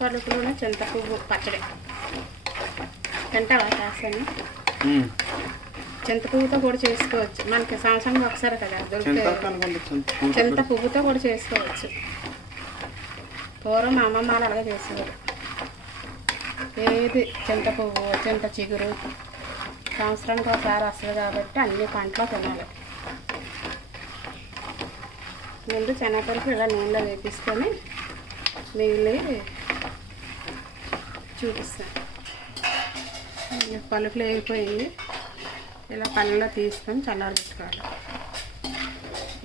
పలుకులోనే చింత పువ్వు పచ్చడి. తింటావా కాస్తాను ఉమ్. చింత పువ్వుతో కూడా చేసుకోవచ్చు. మనకి సంవత్సరంగా ఒకసారి కదా దొరికితే చింతాకు అనుకుంటా చింత పువ్వు చింత పువ్వుతో కూడా చేసుకోవచ్చు. పూర్వం మా అమ్మమ్మ వాళ్ళు అలాగే చేసేవారు. ఏది చింత పువ్వు చింత చిగురు సంవత్సరానికి ఒకసారి వస్తుంది కాబట్టి అన్ని పంటలు తినాలి. ముందు శనగపరుపు ఇలా నూనెలో వేపించుకొని మిగిలి చూపిస్తాను పలుకులు వేగిపోయింది ఇలా పళ్ళలో తీసుకొని చల్లారబెట్టుకోవాలి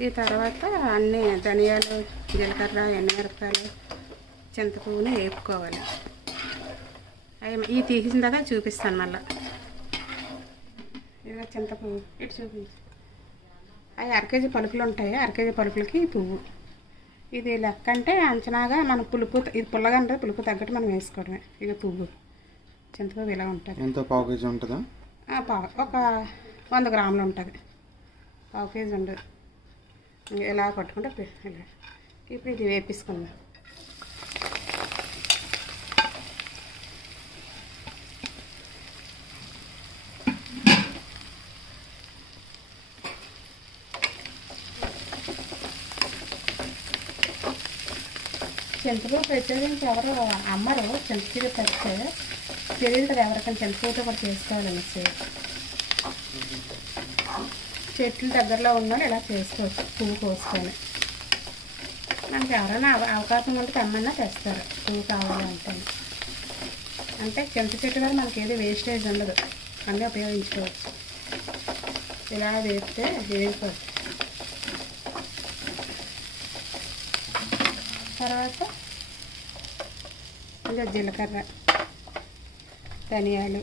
ఈ తర్వాత అన్ని ధనియాలు జీలకర్ర ఎండుమిరపకాయలు చింతపువ్వుని వేపుకోవాలి. అవి ఇవి తీసిన తర్వాత చూపిస్తాను మళ్ళీ. ఇలా చింతపువ్వు. ఇటు చూపించు. అవి అరకేజీ పలుకులు ఉంటాయి. అరకేజీ పలుకులకి పువ్వు. ఇది లెక్క అంటే అంచనాగా మన పులుపు ఇది పుల్లగా ఉంటుంది పులుపు తగ్గట్టు మనం వేసుకోవడమే. ఇక పువ్వు చింతపువ్వు ఇలా ఉంటుంది. ఎంత పావు కేజీ ఉంటుందా? పావు ఒక వంద గ్రాములు ఉంటుంది. పావు కేజీ ఉండదు ఇంక ఇలా కొట్టుకుంటే ఇలా. ఇప్పుడు ఇది వేపించుకుందాం చింతపువ్వు ప్రత్యేకించి ఎవరు అమ్మరు. చింతచిగురు తెస్తే తెలియదు కదా ఎవరికైనా చింతపువ్వుతో కూడా చేసుకోవాలనేసి. చెట్లు దగ్గరలో ఉన్న ఇలా చేసుకోవచ్చు పువ్వు కోసుకొని. మనకి ఎవరైనా అవ- అవకాశం ఉంటే తెమ్మన్నా తెస్తారు పువ్వు కావాలంటే అంటే. చింత చెట్టు కదా మనకి ఏది వేస్టేజ్ ఉండదు అన్నీ ఉపయోగించుకోవచ్చు. ఇలా వేస్తే వేగిపోతుంది తర్వాత ఇంకా జీలకర్ర ధనియాలు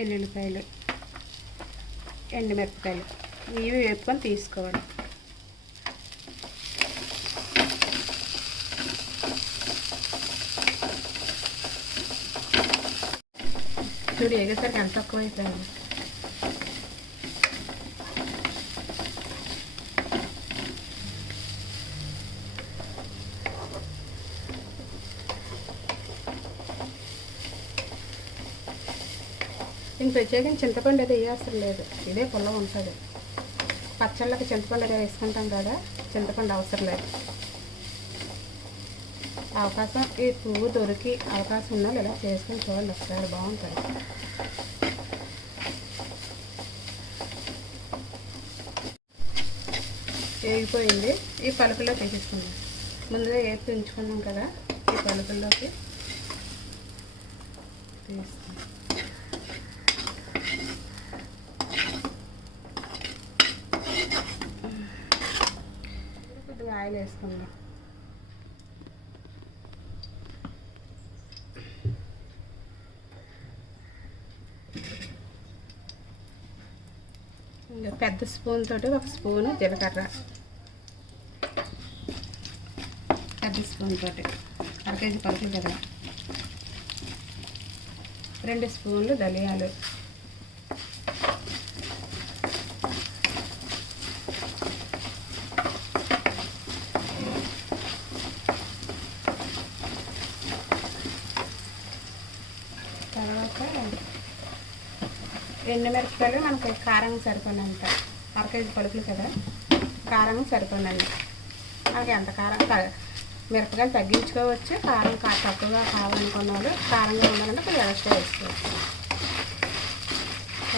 ఎల్లుల్లిపాయలు ఎండుమిరపకాయలు. ఇవి వేపుకొని తీసుకోవాలి. చూడు ఎగసరికి ఎంత తక్కువ అయిపోయింది నేను ప్రత్యేకంగా చింతపండు అయితే వేయవసరం లేదు. ఇదే పుల్ల ఉంటుంది. పచ్చళ్ళకి చింతపండు అయితే వేసుకుంటాం కదా చింతపండు అవసరం లేదు. అవకాశం ఈ పువ్వు దొరికి అవకాశం ఉన్నా ఇలా చేసుకుని చూడండి ఒకసారి బాగుంటుంది. వేగిపోయింది. ఈ పలుకుల్లో తీసేసుకుందాం. ముందుగా వేపి ఉంచుకున్నాం కదా ఈ పలుకుల్లోకి తీసుకుందాం కొద్దిగా ఆయిల్ వేసుకుందాం. ఇంకా పెద్ద స్పూన్ తోటి ఒక స్పూను జీలకర్ర. పెద్ద స్పూన్ తోటి అర కేజీ పలుకులు కదా రెండు స్పూన్లు ధనియాలు. తర్వాత ఎండుమిరపకాయలు మనకి కారం సరిపోయినంత. అర కేజీ పలుకులు కదా. కారం సరిపోయినండి మనకి ఎంత కారం త- మిరపకాయలు తగ్గించుకోవచ్చు. కారం తక్కువగా కావాలనుకున్న వాళ్ళు కారంగా ఉండాలంటే కొద్దిగా ఎక్స్ట్రా వేసుకోవచ్చు.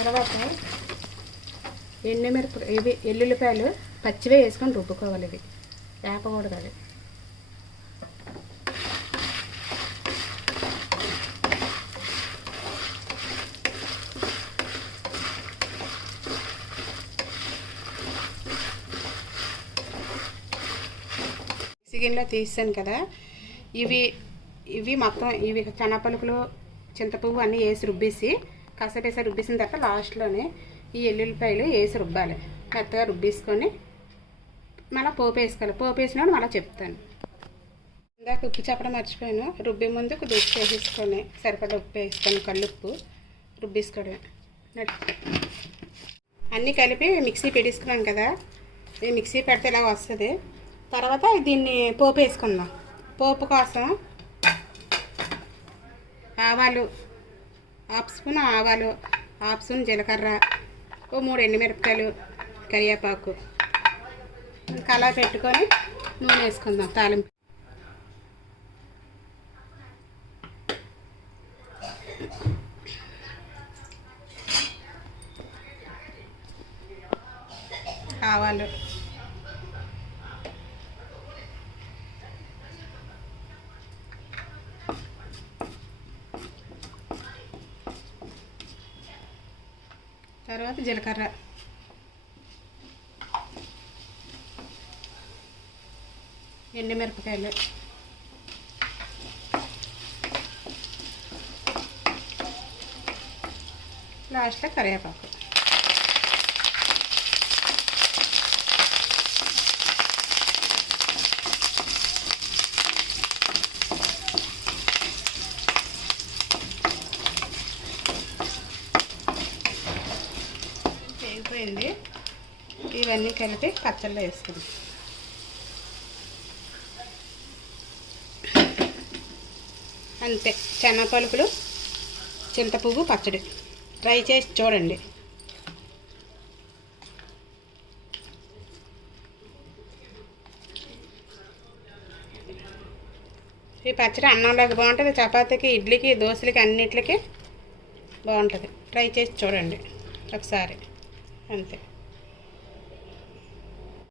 తర్వాత ఎండు మిరప ఇవి ఎల్లుల్లిపాయలు పచ్చివే వేసుకొని రుబ్బుకోవాలి ఇవి. వేపకూడదు అది గిన్నెలో తీసాను కదా. ఇవి ఇవి మొత్తం ఇవి చెనపలుకులు చింతపువ్వు అన్నీ వేసి రుబ్బేసి కసపేస రుబ్బేసిన తర్వాత లాస్ట్లోనే ఈ ఎల్లుల్లిపాయలు వేసి రుబ్బాలి. మెత్తగా రుబ్బేసుకొని మళ్ళీ పోపు వేసుకోవాలి. పోపు వేసినప్పుడు మళ్ళీ చెప్తాను. ఇందాక ఉప్పు చెప్పడం మర్చిపోయాను. రుబ్బే ముందు కొద్దిగా ఉప్పు వేసేసుకొని సరిపడా ఉప్పు వేసుకొని కళ్ళుప్పు రుబ్బేసుకోవడమే. అన్నీ కలిపి మిక్సీ పెట్టేసుకున్నాం కదా. ఈ మిక్సీ పెడితే ఇలా వస్తుంది? తర్వాత దీన్ని పోపు వేసుకుందాం. పోపు కోసం ఆవాలు హాఫ్ స్పూన్ ఆవాలు హాఫ్ స్పూన్ జీలకర్ర ఓ మూడు ఎండుమిరపకాయలు కరివేపాకు. ఇంకా అలా పెట్టుకొని నూనె వేసుకుందాం తాలింపు. ఆవాలు. తర్వాత జీలకర్ర. ఎండుమిరపకాయలు. లాస్ట్లో కరివేపాకు. వేగిపోయింది ఇవన్నీ కలిపి పచ్చళ్ళు వేసుకుందాం. అంతే చెన్న పలుకులు చింతపువ్వు పచ్చడి. ట్రై చేసి చూడండి. ఈ పచ్చడి అన్నంలోకి బాగుంటుంది చపాతీకి ఇడ్లీకి దోశలకి అన్నిటికి బాగుంటుంది. ట్రై చేసి చూడండి ఒకసారి. అంతే